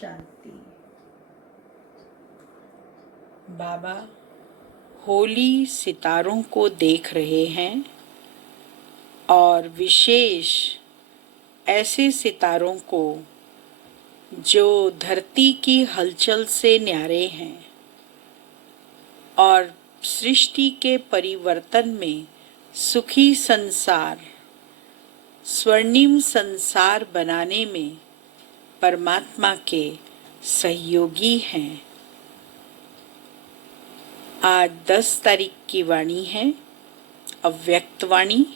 शांति। बाबा होली सितारों को देख रहे हैं और विशेष ऐसे सितारों को जो धरती की हलचल से न्यारे हैं और सृष्टि के परिवर्तन में सुखी संसार, स्वर्णिम संसार बनाने में परमात्मा के सहयोगी हैं। आज 10 तारीख की वाणी है, अव्यक्त वाणी।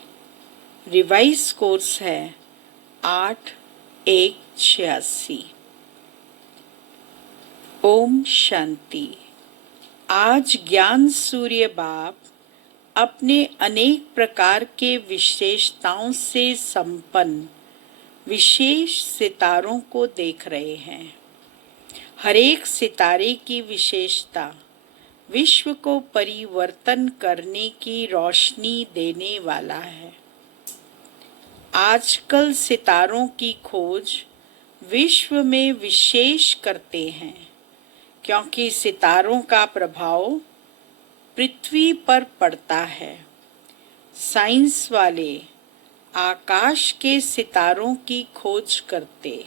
रिवाइज कोर्स है 8/1/86। ओम शांति। आज ज्ञान सूर्य बाप अपने अनेक प्रकार के विशेषताओं से संपन्न विशेष सितारों को देख रहे हैं। हर एक सितारे की विशेषता विश्व को परिवर्तन करने की रोशनी देने वाला है। आजकल सितारों की खोज विश्व में विशेष करते हैं क्योंकि सितारों का प्रभाव पृथ्वी पर पड़ता है। साइंस वाले आकाश के सितारों की खोज करते।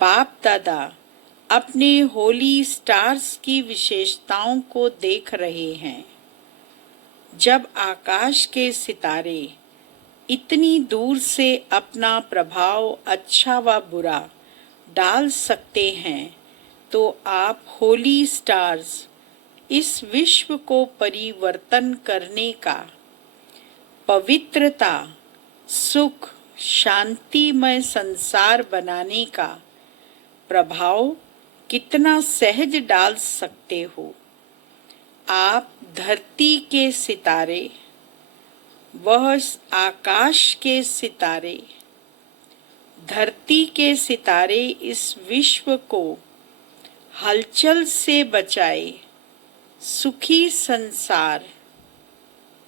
बाप दादा अपने होली स्टार्स की विशेषताओं को देख रहे हैं। जब आकाश के सितारे इतनी दूर से अपना प्रभाव अच्छा व बुरा डाल सकते हैं तो आप होली स्टार्स इस विश्व को परिवर्तन करने का, पवित्रता, सुख, शांतिमय संसार बनाने का प्रभाव कितना सहज डाल सकते हो। आप धरती के सितारे, वह आकाश के सितारे, धरती के सितारे इस विश्व को हलचल से बचाए सुखी संसार,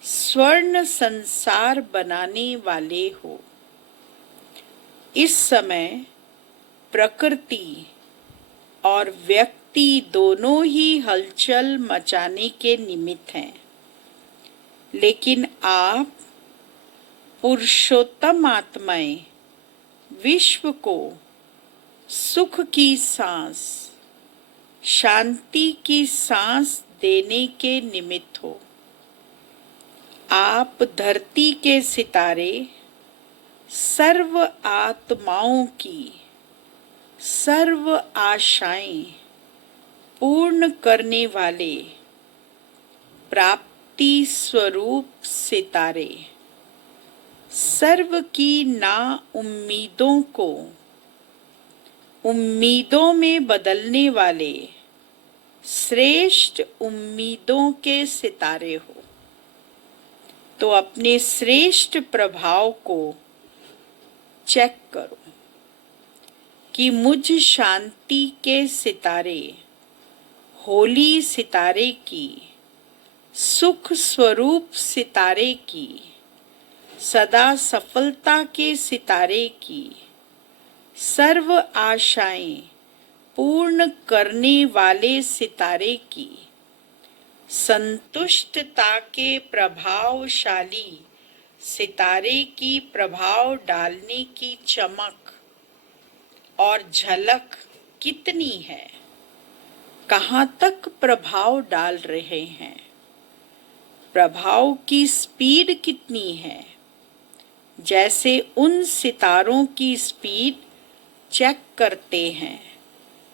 स्वर्ण संसार बनाने वाले हो। इस समय प्रकृति और व्यक्ति दोनों ही हलचल मचाने के निमित्त हैं, लेकिन आप पुरुषोत्तम आत्माएं विश्व को सुख की सांस, शांति की सांस देने के निमित्त हो। आप धरती के सितारे सर्व आत्माओं की सर्व आशाएं पूर्ण करने वाले प्राप्ति स्वरूप सितारे, सर्व की ना उम्मीदों को उम्मीदों में बदलने वाले श्रेष्ठ उम्मीदों के सितारे हो। तो अपने श्रेष्ठ प्रभाव को चेक करो कि मुझ शांति के सितारे, होली सितारे की, सुख स्वरूप सितारे की, सदा सफलता के सितारे की, सर्व आशाएं पूर्ण करने वाले सितारे की, संतुष्टता के प्रभावशाली सितारे की प्रभाव डालने की चमक और झलक कितनी है, कहाँ तक प्रभाव डाल रहे हैं, प्रभाव की स्पीड कितनी है। जैसे उन सितारों की स्पीड चेक करते हैं,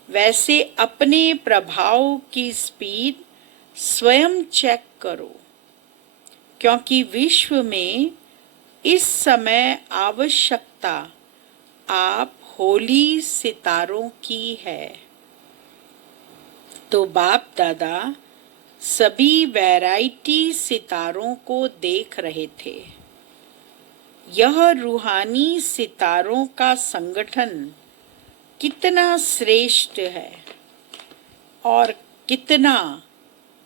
वैसे अपने प्रभाव की स्पीड स्वयं चेक करो, क्योंकि विश्व में इस समय आवश्यकता आप होली सितारों की है। तो बाप दादा सभी वैरायटी सितारों को देख रहे थे। यह रूहानी सितारों का संगठन कितना श्रेष्ठ है और कितना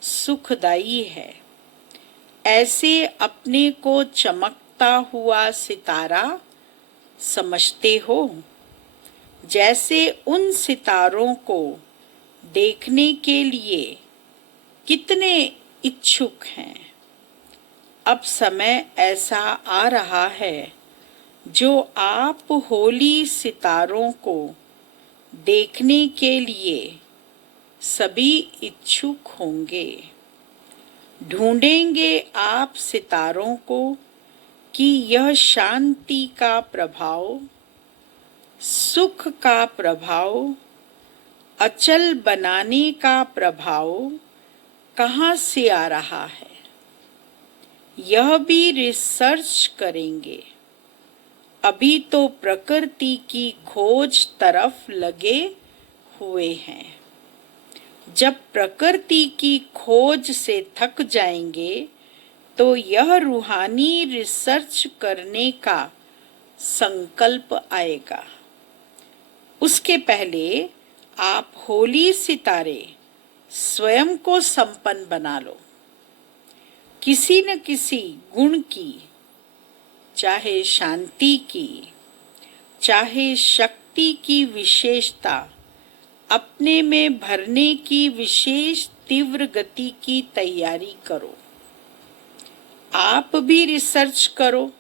सुखदायी है। ऐसे अपने को चमकता हुआ सितारा समझते हो। जैसे उन सितारों को देखने के लिए कितने इच्छुक हैं। अब समय ऐसा आ रहा है जो आप होली सितारों को देखने के लिए सभी इच्छुक होंगे। ढूंढेंगे आप सितारों को कि यह शांति का प्रभाव, सुख का प्रभाव, अचल बनाने का प्रभाव कहाँ से आ रहा है। यह भी रिसर्च करेंगे। अभी तो प्रकृति की खोज तरफ लगे हुए हैं। जब प्रकृति की खोज से थक जाएंगे तो यह रूहानी रिसर्च करने का संकल्प आएगा। उसके पहले आप होली सितारे स्वयं को संपन्न बना लो। किसी न किसी गुण की, चाहे शांति की, चाहे शक्ति की विशेषता अपने में भरने की विशेष तीव्र गति की तैयारी करो। आप भी रिसर्च करो।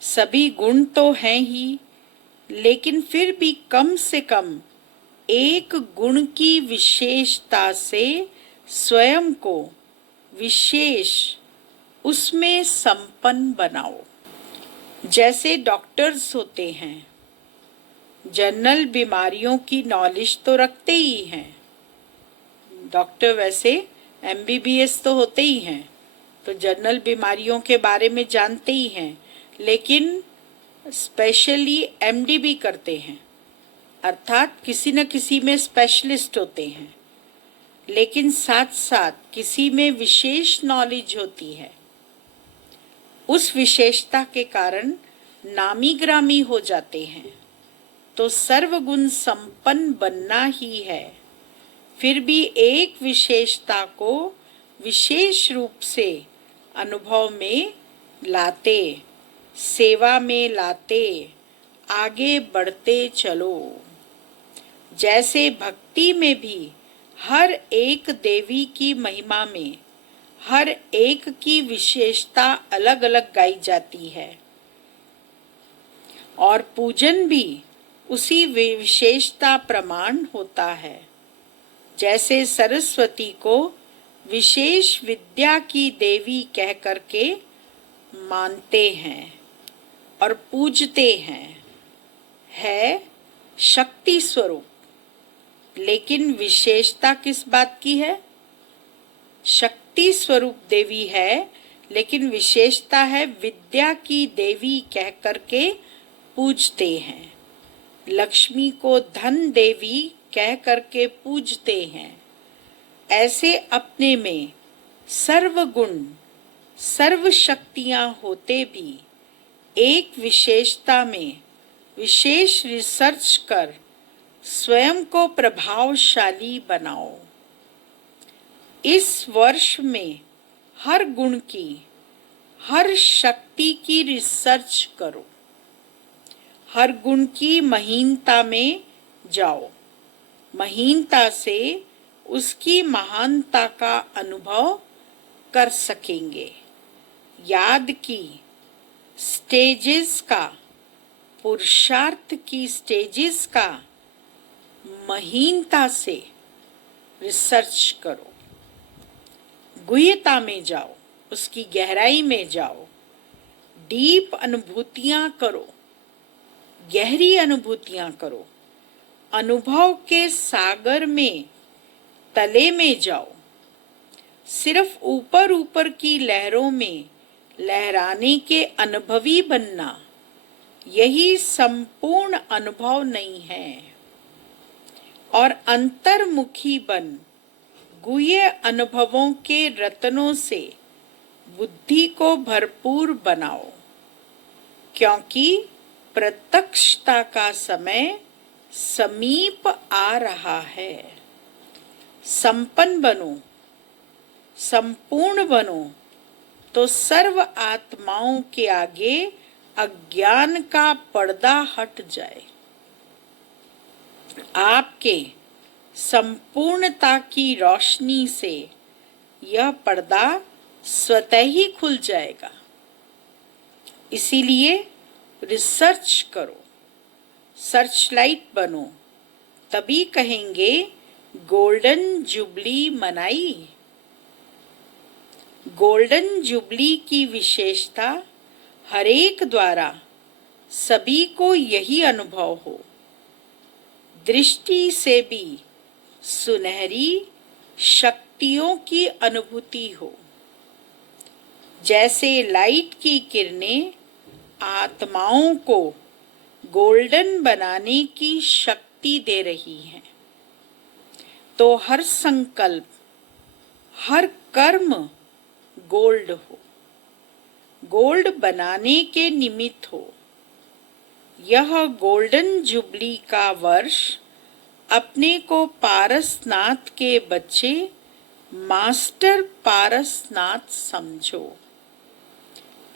सभी गुण तो हैं ही, लेकिन फिर भी कम से कम एक गुण की विशेषता से स्वयं को विशेष उसमें संपन्न बनाओ। जैसे डॉक्टर्स होते हैं, जनरल बीमारियों की नॉलेज तो रखते ही हैं। डॉक्टर वैसे MBBS तो होते ही हैं, तो जनरल बीमारियों के बारे में जानते ही हैं, लेकिन स्पेशली MD भी करते हैं, अर्थात किसी न किसी में स्पेशलिस्ट होते हैं। लेकिन साथ साथ किसी में विशेष नॉलेज होती है। उस विशेषता के कारण नामी ग्रामी हो जाते हैं। तो सर्वगुण संपन्न बनना ही है। फिर भी एक विशेषता को विशेष रूप से अनुभव में लाते, सेवा में लाते, आगे बढ़ते चलो। जैसे भक्ति में भी हर एक देवी की महिमा में हर एक की विशेषता अलग अलग गाई जाती है, और पूजन भी उसी विशेषता प्रमाण होता है। जैसे सरस्वती को विशेष विद्या की देवी कह करके मानते हैं और पूजते हैं, है शक्ति स्वरूप। लेकिन विशेषता किस बात की है? शक्ति स्वरूप देवी है, लेकिन विशेषता है विद्या की देवी कह करके पूजते हैं। लक्ष्मी को धन देवी कह करके पूजते हैं। ऐसे अपने में सर्व गुण, सर्व शक्तियां होते भी एक विशेषता में विशेष रिसर्च कर स्वयं को प्रभावशाली बनाओ। इस वर्ष में हर गुण की, हर शक्ति की रिसर्च करो। हर गुण की महीनता में जाओ। महीनता से उसकी महानता का अनुभव कर सकेंगे। याद की स्टेजेस का, पुरुषार्थ की स्टेजेस का महीनता से रिसर्च करो। गुह्यता में जाओ, उसकी गहराई में जाओ, डीप अनुभूतियां करो, गहरी अनुभूतियां करो। अनुभव के सागर में तले में जाओ। सिर्फ ऊपर ऊपर की लहरों में लहराने के अनुभवी बनना, यही संपूर्ण अनुभव नहीं है। और अंतर्मुखी बन गुह्य अनुभवों के रत्नों से बुद्धि को भरपूर बनाओ, क्योंकि प्रत्यक्षता का समय समीप आ रहा है। संपन्न बनो, संपूर्ण बनो, तो सर्व आत्माओं के आगे अज्ञान का पर्दा हट जाए। आपके संपूर्णता की रोशनी से यह पर्दा स्वतः ही खुल जाएगा। इसीलिए रिसर्च करो, सर्चलाइट बनो, तभी कहेंगे गोल्डन जुबली मनाई। गोल्डन जुबली की विशेषता हरेक द्वारा सभी को यही अनुभव हो, दृष्टि से भी सुनहरी शक्तियों की अनुभूति हो। जैसे लाइट की किरणें आत्माओं को गोल्डन बनाने की शक्ति दे रही हैं, तो हर संकल्प, हर कर्म गोल्ड हो, गोल्ड बनाने के निमित्त हो। यह गोल्डन जुबली का वर्ष अपने को पारसनाथ के बच्चे मास्टर पारसनाथ समझो।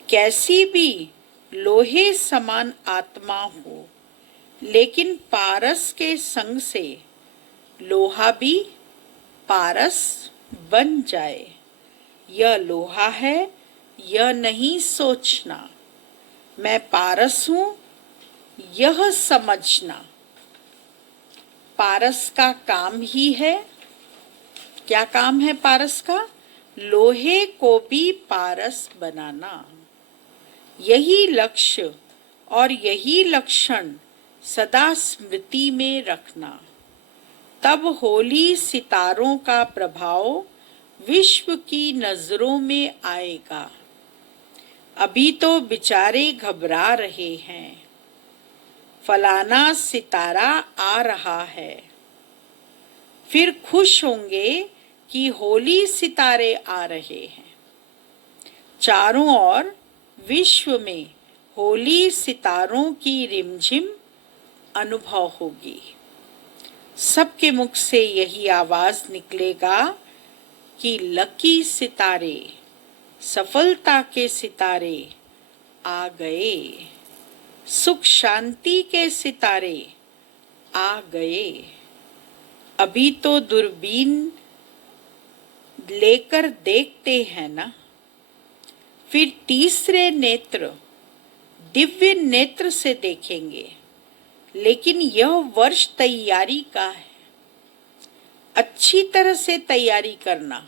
कैसी भी लोहे समान आत्मा हो, लेकिन पारस के संग से लोहा भी पारस बन जाए। यह लोहा है, यह नहीं सोचना मैं पारस हूं, यह समझना। पारस का काम ही है, क्या काम है पारस का? लोहे को भी पारस बनाना। यही लक्ष्य और यही लक्षण सदा स्मृति में रखना, तब होली सितारों का प्रभाव विश्व की नजरों में आएगा। अभी तो बेचारे घबरा रहे हैं, फलाना सितारा आ रहा है, फिर खुश होंगे कि होली सितारे आ रहे हैं। चारों ओर विश्व में होली सितारों की रिमझिम अनुभव होगी। सबके मुख से यही आवाज निकलेगा कि लकी सितारे, सफलता के सितारे आ गए, सुख शांति के सितारे आ गए। अभी तो दूरबीन लेकर देखते हैं ना, फिर तीसरे नेत्र, दिव्य नेत्र से देखेंगे। लेकिन यह वर्ष तैयारी का है, अच्छी तरह से तैयारी करना।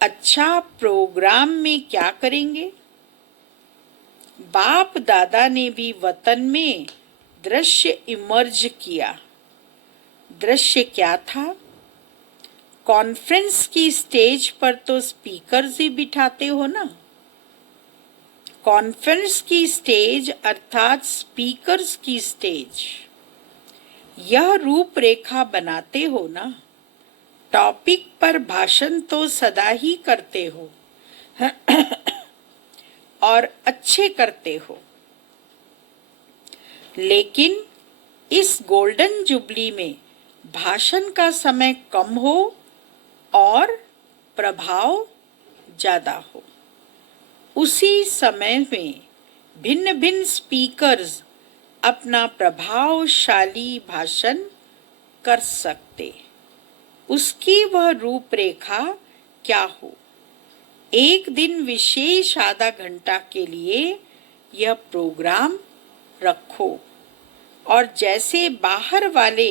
अच्छा प्रोग्राम में क्या करेंगे? बाप दादा ने भी वतन में दृश्य इमर्ज किया। दृश्य क्या था? कॉन्फ्रेंस की स्टेज पर तो स्पीकर्स ही बिठाते हो ना। कॉन्फ्रेंस की स्टेज अर्थात स्पीकर्स की स्टेज, यह रूपरेखा बनाते हो ना। टॉपिक पर भाषण तो सदा ही करते हो और अच्छे करते हो, लेकिन इस गोल्डन जुबली में भाषण का समय कम हो और प्रभाव ज्यादा हो। उसी समय में भिन्न भिन्न स्पीकर्स अपना प्रभावशाली भाषण कर सकते। उसकी वह रूपरेखा क्या हो? एक दिन विशेष आधा घंटा के लिए यह प्रोग्राम रखो और जैसे बाहर वाले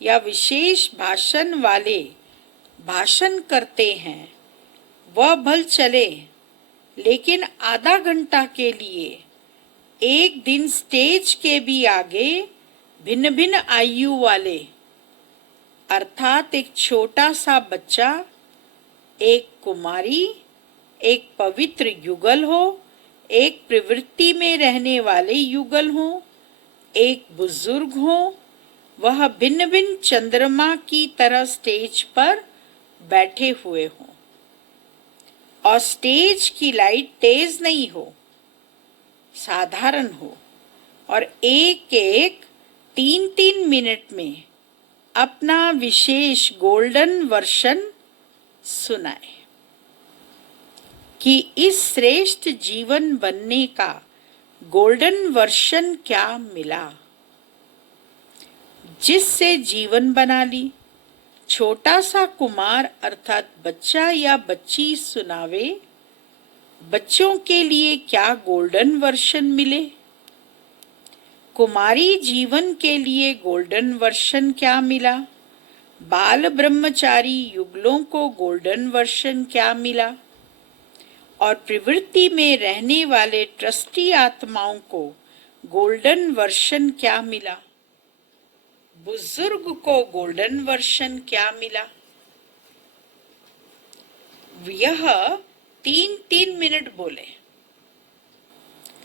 या विशेष भाषण वाले भाषण करते हैं वह भल चले, लेकिन आधा घंटा के लिए एक दिन स्टेज के भी आगे भिन्न भिन्न आयु वाले, अर्थात एक छोटा सा बच्चा, एक कुमारी, एक पवित्र युगल हो, एक प्रवृत्ति में रहने वाले युगल हो, एक बुजुर्ग हो, वह भिन्न भिन्न चंद्रमा की तरह स्टेज पर बैठे हुए हों और स्टेज की लाइट तेज नहीं हो, साधारण हो, और एक एक 3-3 मिनट में अपना विशेष गोल्डन वर्शन सुनाए कि इस श्रेष्ठ जीवन बनने का गोल्डन वर्शन क्या मिला। जिससे जीवन बना ली। छोटा सा कुमार अर्थात बच्चा या बच्ची सुनावे, बच्चों के लिए क्या गोल्डन वर्शन मिले। कुमारी जीवन के लिए गोल्डन वर्शन क्या मिला। बाल ब्रह्मचारी युगलों को गोल्डन वर्शन क्या मिला। और प्रवृत्ति में रहने वाले ट्रस्टी आत्माओं को गोल्डन वर्शन क्या मिला। बुजुर्ग को गोल्डन वर्शन क्या मिला। यह 3-3 मिनट बोले,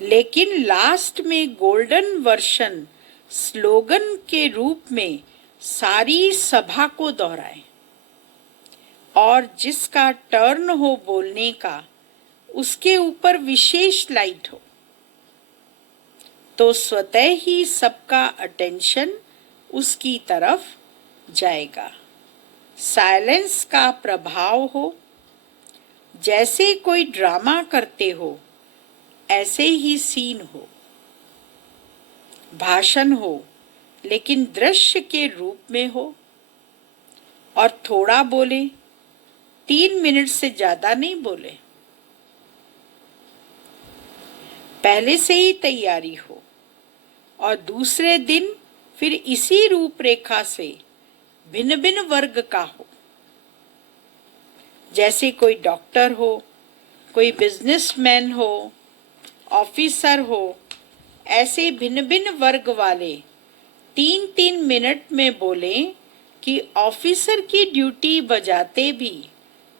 लेकिन लास्ट में गोल्डन वर्शन स्लोगन के रूप में सारी सभा को दोहराए, और जिसका टर्न हो बोलने का उसके ऊपर विशेष लाइट हो, तो स्वतः ही सबका अटेंशन उसकी तरफ जाएगा। साइलेंस का प्रभाव हो, जैसे कोई ड्रामा करते हो ऐसे ही सीन हो। भाषण हो लेकिन दृश्य के रूप में हो, और थोड़ा बोले, 3 मिनट से ज्यादा नहीं बोले। पहले से ही तैयारी हो, और दूसरे दिन फिर इसी रूपरेखा से भिन्न भिन्न वर्ग का हो। जैसे कोई डॉक्टर हो, कोई बिजनेसमैन हो, ऑफिसर हो, ऐसे भिन्न भिन्न वर्ग वाले 3-3 मिनट में बोले कि ऑफिसर की ड्यूटी बजाते भी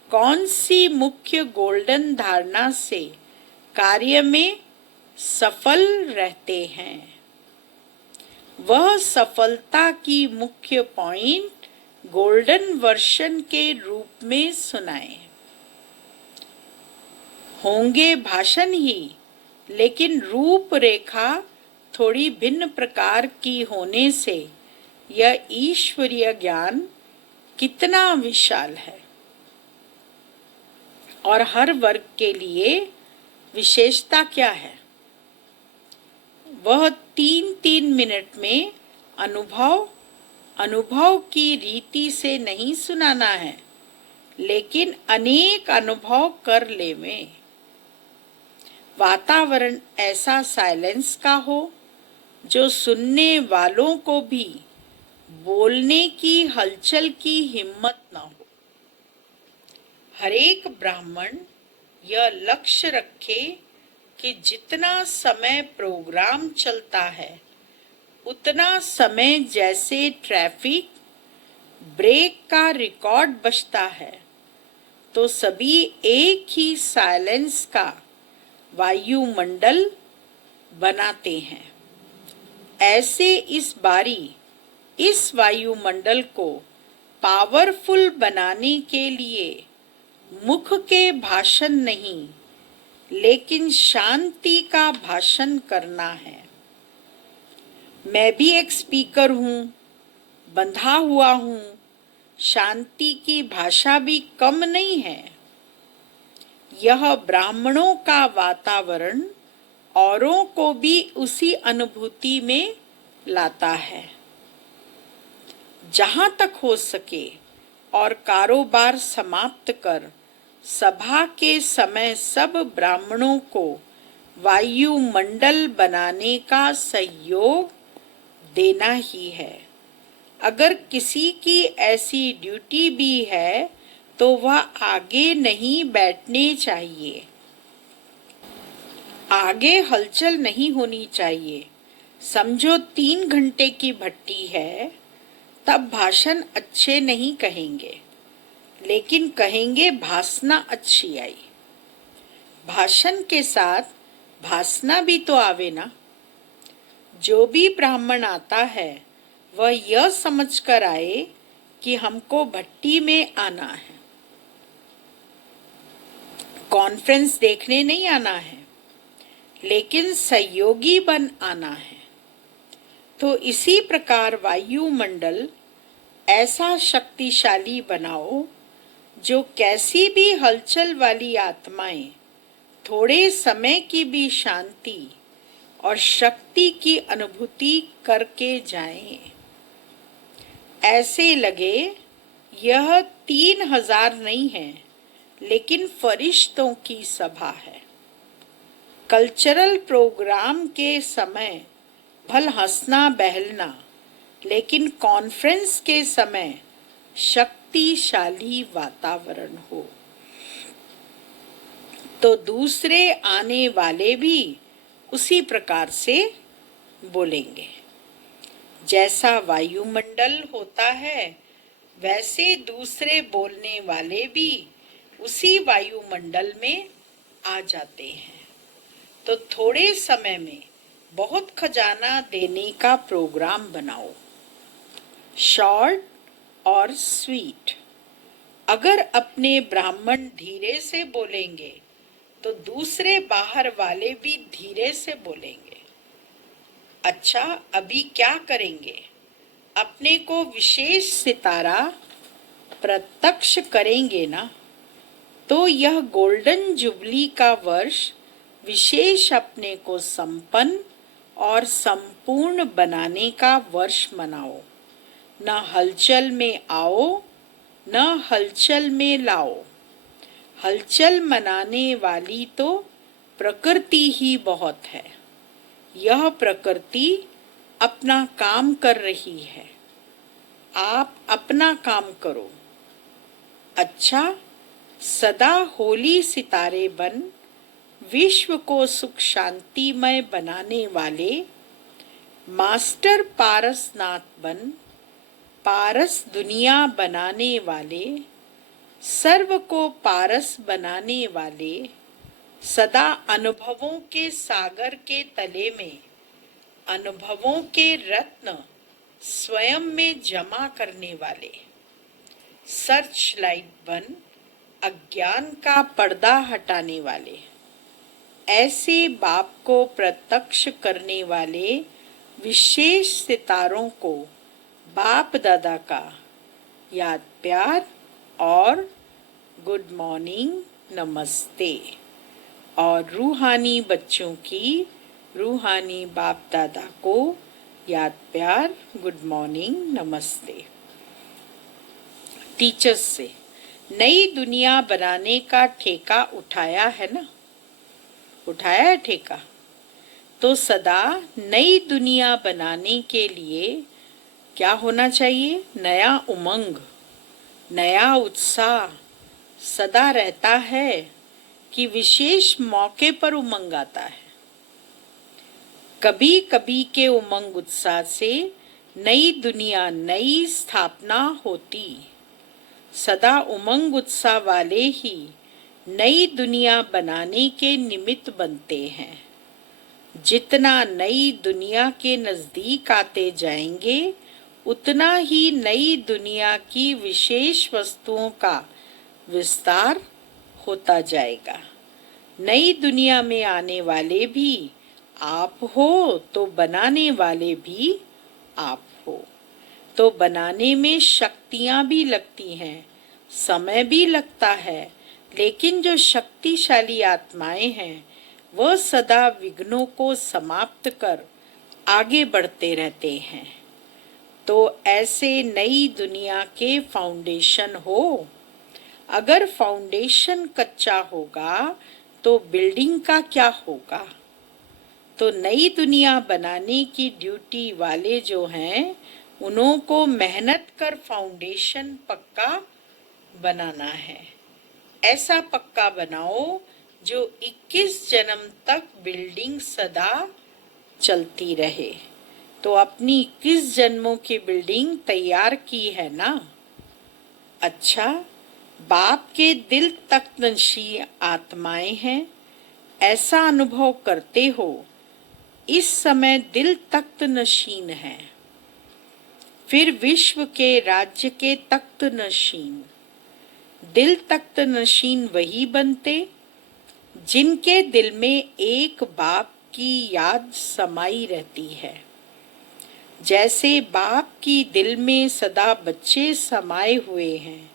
कौन सी मुख्य गोल्डन धारणा से कार्य में सफल रहते हैं। वह सफलता की मुख्य पॉइंट गोल्डन वर्शन के रूप में सुनाए। होंगे भाषण ही, लेकिन रूपरेखा थोड़ी भिन्न प्रकार की होने से यह ईश्वरीय ज्ञान कितना विशाल है। और हर वर्ग के लिए विशेषता क्या है। वह 3-3 मिनट में अनुभव की रीति से नहीं सुनाना है, लेकिन अनेक अनुभव कर ले में। वातावरण ऐसा साइलेंस का हो जो सुनने वालों को भी बोलने की हलचल की हिम्मत न हो। हरेक ब्राह्मण यह लक्ष्य रखे कि जितना समय प्रोग्राम चलता है उतना समय जैसे ट्रैफिक ब्रेक का रिकॉर्ड बजता है, तो सभी एक ही साइलेंस का वायुमंडल बनाते हैं। ऐसे इस बारी इस वायुमंडल को पावरफुल बनाने के लिए मुख के भाषण नहीं, लेकिन शांति का भाषण करना है। मैं भी एक स्पीकर हूँ, बंधा हुआ हूँ। शांति की भाषा भी कम नहीं है। यह ब्राह्मणों का वातावरण औरों को भी उसी अनुभूति में लाता है। जहाँ तक हो सके और कारोबार समाप्त कर सभा के समय सब ब्राह्मणों को वायुमंडल बनाने का सहयोग देना ही है। अगर किसी की ऐसी ड्यूटी भी है तो वह आगे नहीं बैठने चाहिए। आगे हलचल नहीं होनी चाहिए। समझो 3 घंटे की भट्टी है, तब भाषण अच्छे नहीं कहेंगे, लेकिन कहेंगे भासना अच्छी आई। भाषण के साथ भासना भी तो आवे ना। जो भी ब्राह्मण आता है वह यह समझकर आए कि हमको भट्टी में आना है, कॉन्फ्रेंस देखने नहीं आना है, लेकिन सहयोगी बन आना है। तो इसी प्रकार वायुमंडल ऐसा शक्तिशाली बनाओ जो कैसी भी हलचल वाली आत्माएं थोड़े समय की भी शांति और शक्ति की अनुभूति करके जाएं। ऐसे लगे यह 3000 नहीं है, लेकिन फरिश्तों की सभा है। कल्चरल प्रोग्राम के समय भल हंसना बहलना, लेकिन कॉन्फ्रेंस के समय शक्तिशाली वातावरण हो तो दूसरे आने वाले भी उसी प्रकार से बोलेंगे। जैसा वायुमंडल होता है वैसे दूसरे बोलने वाले भी उसी वायुमंडल में आ जाते हैं। तो थोड़े समय में बहुत खजाना देने का प्रोग्राम बनाओ, शॉर्ट और स्वीट। अगर अपने ब्राह्मण धीरे से बोलेंगे तो दूसरे बाहर वाले भी धीरे से बोलेंगे। अच्छा, अभी क्या करेंगे? अपने को विशेष सितारा प्रत्यक्ष करेंगे ना? तो यह गोल्डन जुबली का वर्ष विशेष अपने को संपन्न और संपूर्ण बनाने का वर्ष मनाओ। न हलचल में आओ, न हलचल में लाओ। हलचल मनाने वाली तो प्रकृति ही बहुत है। यह प्रकृति अपना काम कर रही है, आप अपना काम करो। अच्छा, सदा होली सितारे बन विश्व को सुख शांतिमय बनाने वाले मास्टर पारसनाथ बन पारस दुनिया बनाने वाले, सर्व को पारस बनाने वाले, सदा अनुभवों के सागर के तले में अनुभवों के रत्न स्वयं में जमा करने वाले, सर्च लाइट बन अज्ञान का पर्दा हटाने वाले, ऐसे बाप को प्रत्यक्ष करने वाले विशेष सितारों को बाप दादा का याद प्यार और गुड मॉर्निंग, नमस्ते। और रूहानी बच्चों की रूहानी बाप दादा को याद प्यार, गुड मॉर्निंग, नमस्ते। टीचर्स से नई दुनिया बनाने का ठेका उठाया है ना? उठाया है ठेका? तो सदा नई दुनिया बनाने के लिए क्या होना चाहिए? नया उमंग, नया उत्साह सदा रहता है कि विशेष मौके पर उमंग आता है। कभी कभी के उमंग उत्साह से नई दुनिया, नई स्थापना होती। सदा उमंग उत्साह वाले ही नई दुनिया बनाने के निमित्त बनते हैं। जितना नई दुनिया के नजदीक आते जाएंगे उतना ही नई दुनिया की विशेष वस्तुओं का विस्तार होता जाएगा। नई दुनिया में आने वाले भी आप हो तो बनाने वाले भी आप हो। तो बनाने में शक्तियां भी लगती हैं, समय भी लगता है, लेकिन जो शक्तिशाली आत्माएं हैं वह सदा विघ्नों को समाप्त कर आगे बढ़ते रहते हैं। तो ऐसे नई दुनिया के फाउंडेशन हो। अगर फाउंडेशन कच्चा होगा तो बिल्डिंग का क्या होगा? तो नई दुनिया बनाने की ड्यूटी वाले जो हैं उन्हों को मेहनत कर फाउंडेशन पक्का बनाना है। ऐसा पक्का बनाओ जो 21 जन्म तक बिल्डिंग सदा चलती रहे। तो अपनी 21 जन्मों की बिल्डिंग तैयार की है ना? अच्छा, बाप के दिल तक नशी आत्माएं हैं, ऐसा अनुभव करते हो। इस समय दिल तख्त नशीन है, फिर विश्व के राज्य के तख्त नशीन। दिल तख्त नशीन वही बनते जिनके दिल में एक बाप की याद समाई रहती है। जैसे बाप की दिल में सदा बच्चे समाये हुए हैं,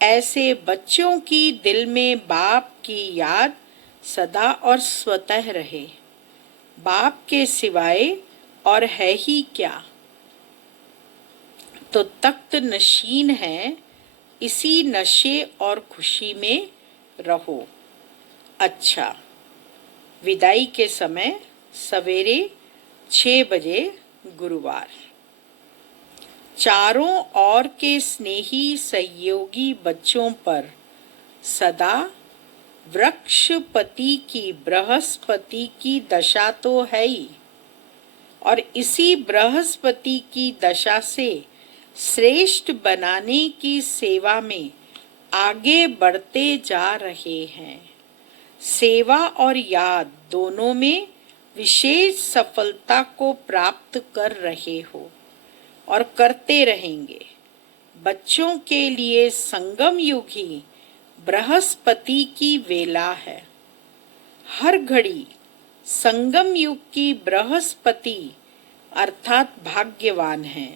ऐसे बच्चों की दिल में बाप की याद सदा और स्वतः रहे। बाप के सिवाय और है ही क्या? तो तख्त नशीन है, इसी नशे और खुशी में रहो। अच्छा, विदाई के समय सवेरे 6 बजे गुरुवार। चारों ओर के स्नेही सहयोगी बच्चों पर सदा वृक्षपति की बृहस्पति की दशा तो है ही, और इसी बृहस्पति की दशा से श्रेष्ठ बनाने की सेवा में आगे बढ़ते जा रहे हैं। सेवा और याद दोनों में विशेष सफलता को प्राप्त कर रहे हो और करते रहेंगे। बच्चों के लिए संगम युग ही बृहस्पति की वेला है। हर घड़ी संगम युग की बृहस्पति अर्थात भाग्यवान है।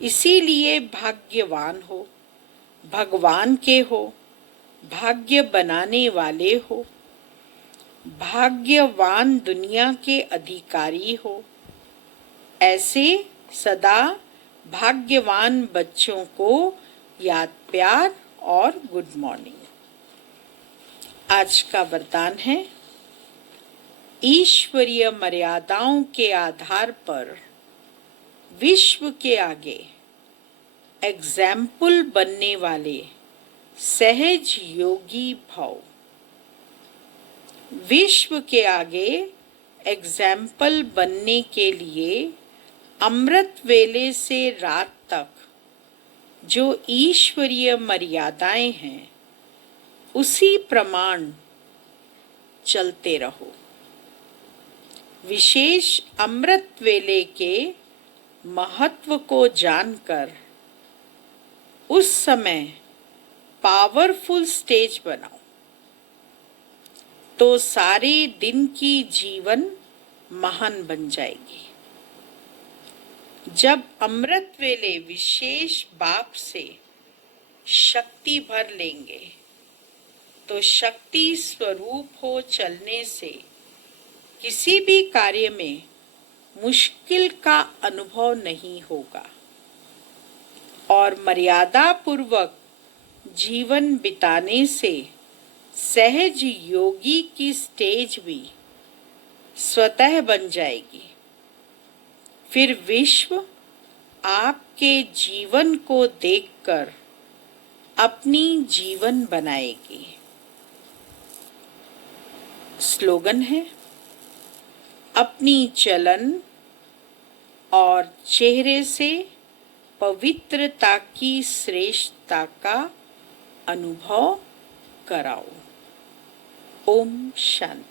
इसीलिए भाग्यवान हो, भगवान के हो, भाग्य बनाने वाले हो, भाग्यवान दुनिया के अधिकारी हो। ऐसे सदा भाग्यवान बच्चों को याद, प्यार और गुड मॉर्निंग। आज का वरदान है, ईश्वरीय मर्यादाओं के आधार पर विश्व के आगे एग्जाम्पल बनने वाले सहज योगी भव। विश्व के आगे एग्जाम्पल बनने के लिए अमृत वेले से रात तक जो ईश्वरीय मर्यादाएं हैं उसी प्रमाण चलते रहो। विशेष अमृत वेले के महत्व को जानकर उस समय पावरफुल स्टेज बनाओ, तो सारे दिन की जीवन महान बन जाएगी। जब अमृत वेले विशेष बाप से शक्ति भर लेंगे तो शक्ति स्वरूप हो चलने से किसी भी कार्य में मुश्किल का अनुभव नहीं होगा और मर्यादा पूर्वक जीवन बिताने से सहज योगी की स्टेज भी स्वतः बन जाएगी। फिर विश्व आपके जीवन को देखकर अपनी जीवन बनाएगी। स्लोगन है, अपनी चलन और चेहरे से पवित्रता की श्रेष्ठता का अनुभव कराओ। ओम शांति।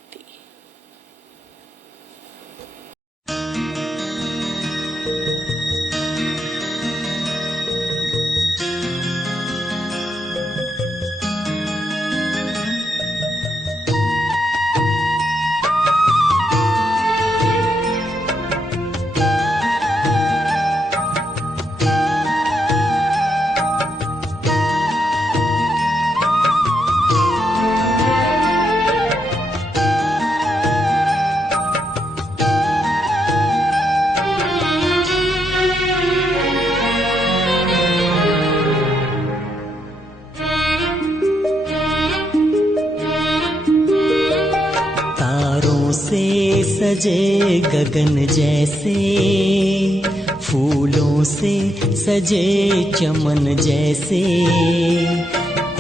सजे गगन जैसे, फूलों से सजे चमन जैसे,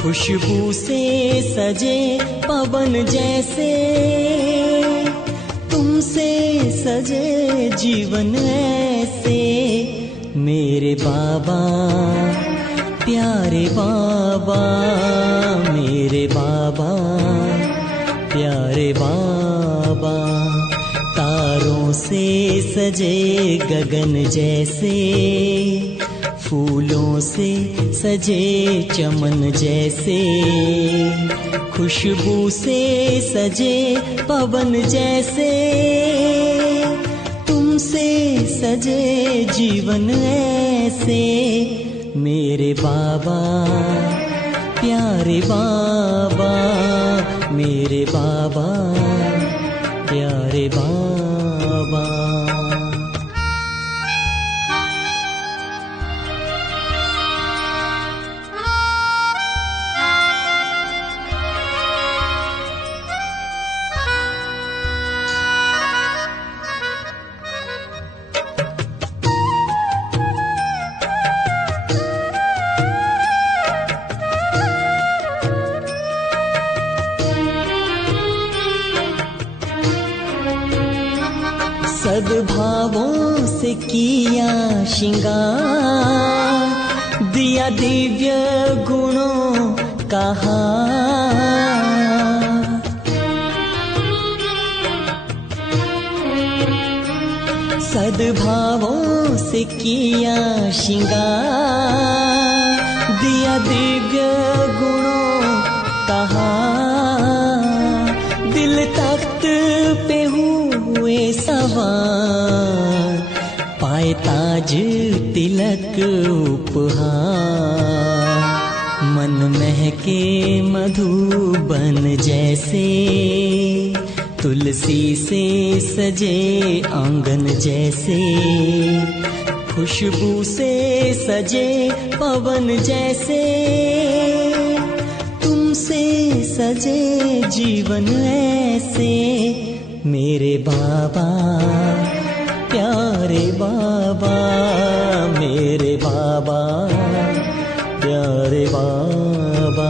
खुशबू से सजे पवन जैसे, तुमसे सजे जीवन ऐसे। मेरे बाबा प्यारे बाबा, मेरे बाबा प्यारे बाबा। तारों से सजे गगन जैसे, फूलों से सजे चमन जैसे, खुशबू से सजे पवन जैसे, तुमसे सजे जीवन ऐसे। मेरे बाबा प्यारे बाबा, मेरे बाबा प्यारे बाबा। से किया श्रृंगार, दिया दिव्य गुणों का हार। सद्भावों से किया श्रृंगार, दिया दिव्य गुणों का हार। दिल तख्त पे हुए सवार, पाए ताज तिलक उपहार। मन महके मधुबन जैसे, तुलसी से सजे आंगन जैसे। खुशबू से सजे पवन जैसे, तुमसे सजे जीवन ऐसे। मेरे बाबा प्यारे बाबा, मेरे बाबा प्यारे बाबा।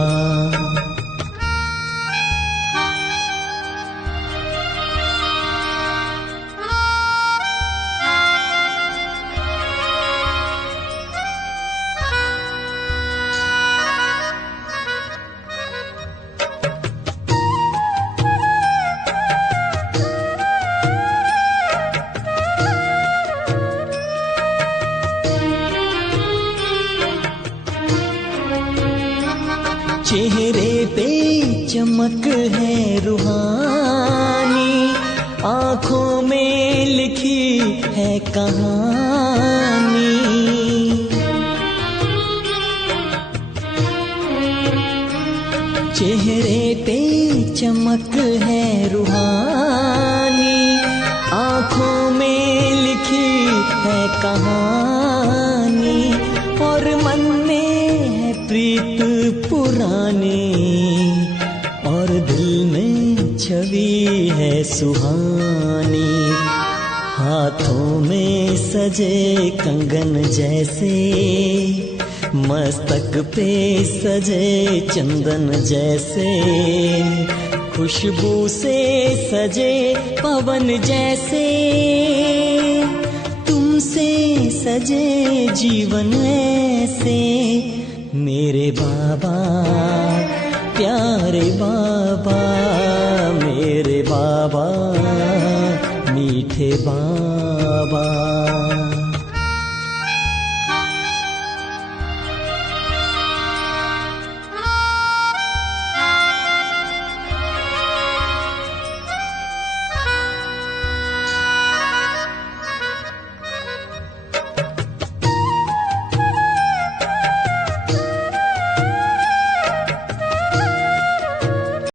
चेहरे पे चमक है रूहानी, आँखों में लिखी है कहानी। चेहरे पे चमक है रूहानी, आँखों में लिखी है कहानी। और मन में है प्रीत पुरानी, और दिल में छवि है सुहानी। हाथों में सजे कंगन जैसे, मस्तक पे सजे चंदन जैसे। खुशबू से सजे पवन जैसे, तुमसे सजे जीवन ऐसे। मेरे बाबा प्यारे बाबा, मेरे बाबा मीठे बाबा।